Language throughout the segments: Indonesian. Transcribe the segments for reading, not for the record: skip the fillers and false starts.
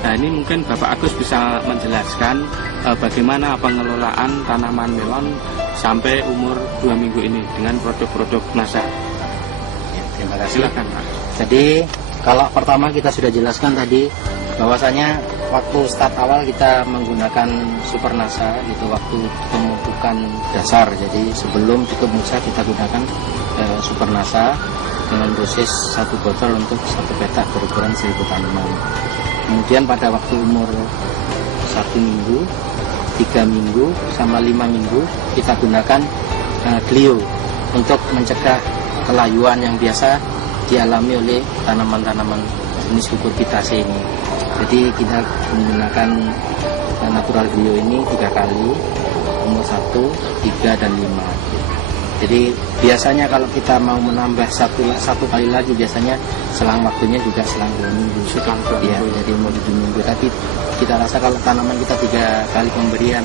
Nah, ini mungkin Bapak Agus bisa menjelaskan bagaimana pengelolaan tanaman melon sampai umur 2 minggu ini dengan produk-produk NASA. Ya, terima kasih. Silakan, Pak. Jadi kalau pertama kita sudah jelaskan tadi bahwasanya waktu start awal kita menggunakan Super NASA itu waktu pemupukan dasar. Jadi sebelum cukup musa kita gunakan Super NASA dengan dosis 1 botol untuk 1 petak berukuran 1000 tanaman. Kemudian pada waktu umur 1 minggu, 3 minggu, sama 5 minggu kita gunakan Glio untuk mencegah kelayuan yang biasa dialami oleh tanaman-tanaman jenis Cucurbitaceae ini. Jadi kita menggunakan natural Glio ini 3 kali, umur 1, 3, dan 5. Jadi biasanya kalau kita mau menambah satu kali lagi, biasanya selang waktunya juga selang 2 minggu. Ya, jadi umur 7 minggu. Tapi kita rasa kalau tanaman kita 3 kali pemberian,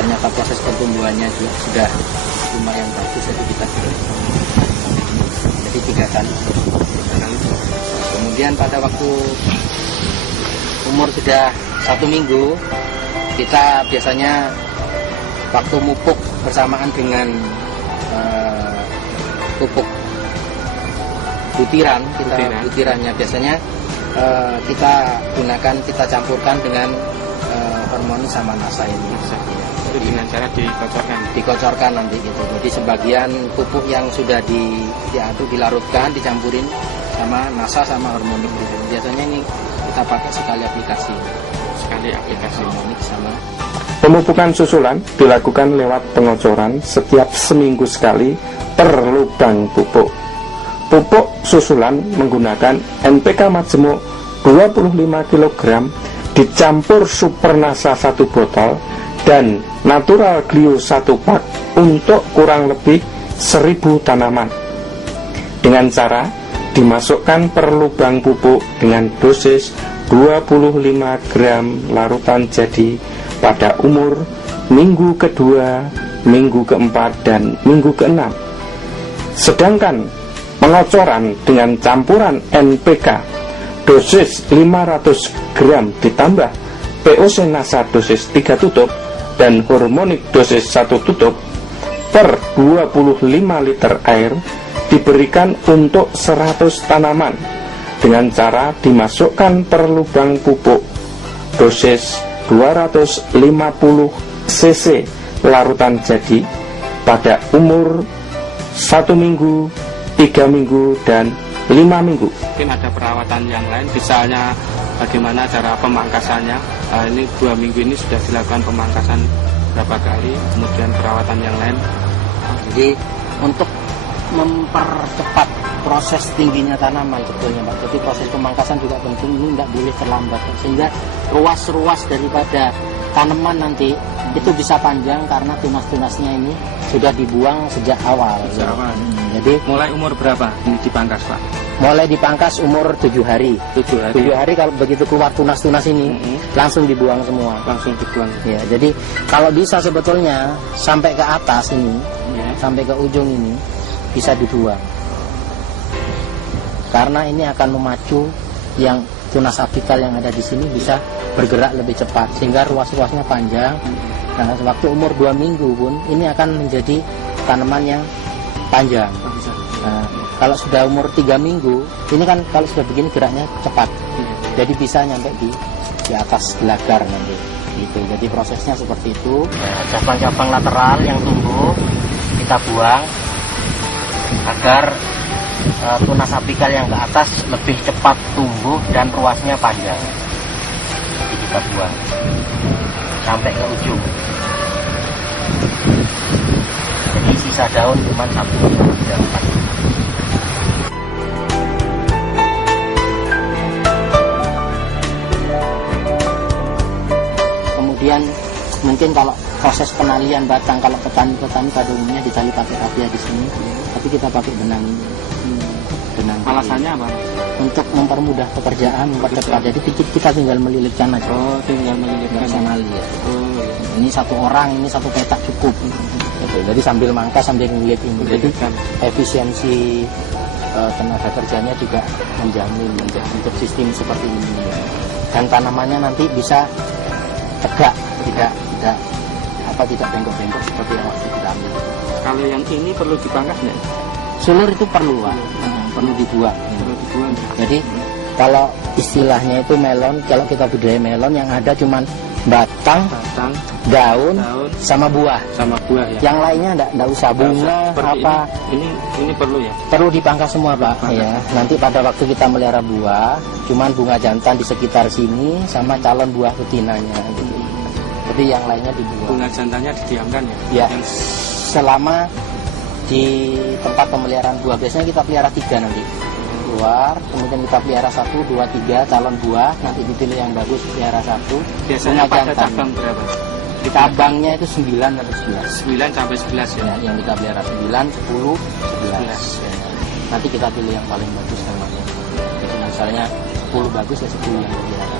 ternyata proses pertumbuhannya juga sudah lumayan bagus, jadi kita jadi 3 kali. Kemudian pada waktu umur sudah 1 minggu, kita biasanya waktu mupuk bersamaan dengan pupuk butirannya biasanya kita gunakan, kita campurkan dengan hormon sama NASA ini. Itu dengan cara dikocorkan nanti gitu. Jadi sebagian pupuk yang sudah diaduk, dilarutkan, dicampurin sama NASA sama hormonik gitu. Biasanya ini kita pakai sekali aplikasi hormonik sama. Pemupukan susulan dilakukan lewat pengocoran setiap seminggu sekali per lubang pupuk. Pupuk susulan menggunakan NPK majemuk 25 kg dicampur Super NASA 1 botol dan natural Glio 1 pak untuk kurang lebih 1000 tanaman. Dengan cara dimasukkan per lubang pupuk dengan dosis 25 gram larutan jadi pada umur minggu kedua, minggu keempat, dan minggu keenam. Sedangkan pengocoran dengan campuran NPK dosis 500 gram ditambah POC NASA dosis 3 tutup dan hormonik dosis 1 tutup per 25 liter air diberikan untuk 100 tanaman dengan cara dimasukkan per lubang pupuk dosis 250 cc larutan jadi pada umur 1 minggu, 3 minggu, dan 5 minggu. Mungkin ada perawatan yang lain, misalnya bagaimana cara pemangkasannya. Ini 2 minggu ini sudah dilakukan pemangkasan berapa kali, kemudian perawatan yang lain. Jadi untuk mempercepat proses tingginya tanaman sebetulnya Pak. Jadi proses pemangkasan juga penting, ini tidak boleh terlambat sehingga ruas-ruas daripada tanaman nanti itu bisa panjang karena tunas-tunasnya ini sudah dibuang sejak awal. Jadi mulai umur berapa ini dipangkas Pak? Mulai dipangkas umur 7 hari. 7 hari kalau begitu keluar tunas-tunas ini langsung dibuang semua. Ya, jadi kalau bisa sebetulnya sampai ke atas ini, sampai ke ujung ini bisa dibuang. Karena ini akan memacu yang tunas apikal yang ada di sini bisa bergerak lebih cepat sehingga ruas-ruasnya panjang. Nah, waktu umur 2 minggu pun ini akan menjadi tanaman yang panjang. Nah, kalau sudah umur 3 minggu, ini kan kalau sudah begini geraknya cepat. Jadi bisa nyampe di atas gelagar nanti. Gitu. Jadi prosesnya seperti itu. Cabang-cabang lateral yang tumbuh kita buang agar tunas apikal yang ke atas lebih cepat tumbuh dan ruasnya panjang. Jadi kita buang sampai ke ujung. Jadi sisa daun cuma 1 dan 4. Kemudian mungkin kalau proses penalian batang, kalau petani-petani pada umumnya ditali pakai rapia di sini, tapi kita pakai benang. Alasannya apa? Untuk mempermudah pekerjaan, mempercepat. Jadi kita tinggal melilitkan aja. Tinggal melilitkan sanali ya. Ini 1 orang, ini 1 petak cukup. Jadi sambil mangkas sambil ngelilit ini. Jadi efisiensi tenaga kerjanya juga menjamin untuk sistem seperti ini. dan tanamannya nanti bisa tegak, tidak bengkok-bengkok seperti yang waktu kita ambil. Kalau yang ini perlu dipangkas nggak? Sulur itu perlu, Pak. Perlu dibuang. Perlu dibuang. Jadi kalau istilahnya itu melon, kalau kita budidaya melon yang ada cuman batang, daun, sama buah. Sama buah ya. Yang lainnya enggak usah, bunga apa. Ini perlu ya. Perlu dipangkas semua, Pak. Ya. Nanti pada waktu kita melihara buah, cuman bunga jantan di sekitar sini sama calon buah betinanya gitu. Jadi yang lainnya dibuang. Bunga jantannya didiamkan ya. Ya. Selama di tempat pemeliharaan buah, biasanya kita pelihara 3 nanti. Keluar, kemudian kita pelihara 1, 2, 3 calon buah, nanti dipilih yang bagus pelihara 1. Biasanya pada cabang berapa? Cabangnya itu 9 atau 11. 9 sampai 11 ya. Ya, yang kita pelihara 9, 10, 11. Ya. Nanti kita pilih yang paling bagus namanya. Jadi misalnya 10 bagus ya 10 yang pelihara.